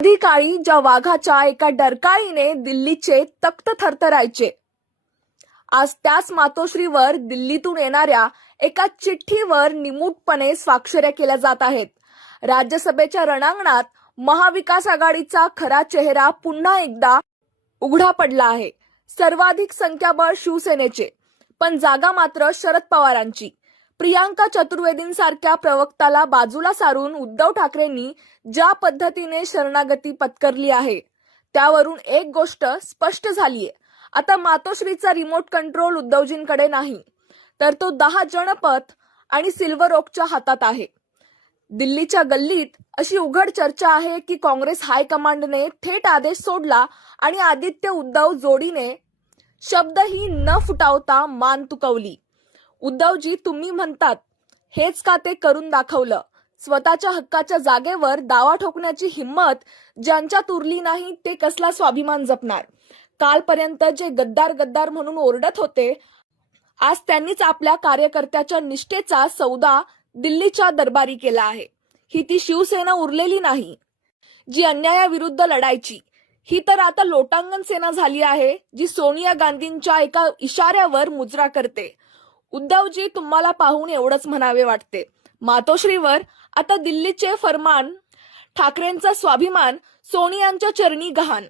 कधी काळी ज्या वाघाच्या एका डरकाळीने दिल्लीचे तख्त थरथरायचे, आज त्याच मातोश्रीवर दिल्लीतून येणाऱ्या एका चिठ्ठीवर निमूटपणे स्वाक्षऱ्या केल्या जात आहेत. राज्यसभेच्या रणांगणात महाविकास आघाडीचा खरा चेहरा पुन्हा एकदा उघडा पडला आहे. सर्वाधिक संख्याबळ शिवसेनेचे, पण जागा मात्र शरद पवारांची. प्रियांका चतुर्वेदींसारख्या प्रवक्ताला बाजूला सारून उद्धव ठाकरेंनी ज्या पद्धतीने शरणागती पत्करली आहे, त्यावरून एक गोष्ट स्पष्ट झालीय. आता मातोश्रीचा रिमोट कंट्रोल उद्धवजींकडे नाही, तर तो 10 जनपथ आणि सिल्वर ओकच्या हातात आहे. दिल्लीच्या गल्लीत अशी उघड चर्चा आहे की काँग्रेस हायकमांडने थेट आदेश सोडला आणि आदित्य उद्धव जोडीने शब्दही न फुटावता मान तुकवली. उद्धवजी, तुम्ही म्हणतात हेच का ते करून दाखवलं. स्वतःच्या हक्काच्या जागेवर दावा ठोकण्याची हिंमत ज्यांच्यात उरली नाही ते कसला स्वाभिमान जपणार. कालपर्यंत जे गद्दार गद्दार म्हणून ओरडत होते, आज त्यांनीच आपल्या कार्यकर्त्याच्या निष्ठेचा सौदा दिल्लीच्या दरबारी केला आहे. ही ती शिवसेना उरलेली नाही जी अन्यायाविरुद्ध लढायची. ही तर आता लोटांगण सेना झाली आहे, जी सोनिया गांधींच्या एका इशाऱ्यावर मुजरा करते. उद्धवजी, तुम्हाला पाहून एवढंच म्हणावे वाटते, मातोश्रीवर आता दिल्लीचे फरमान, ठाकरेंचा स्वाभिमान सोनियांच्या चरणी गहाण.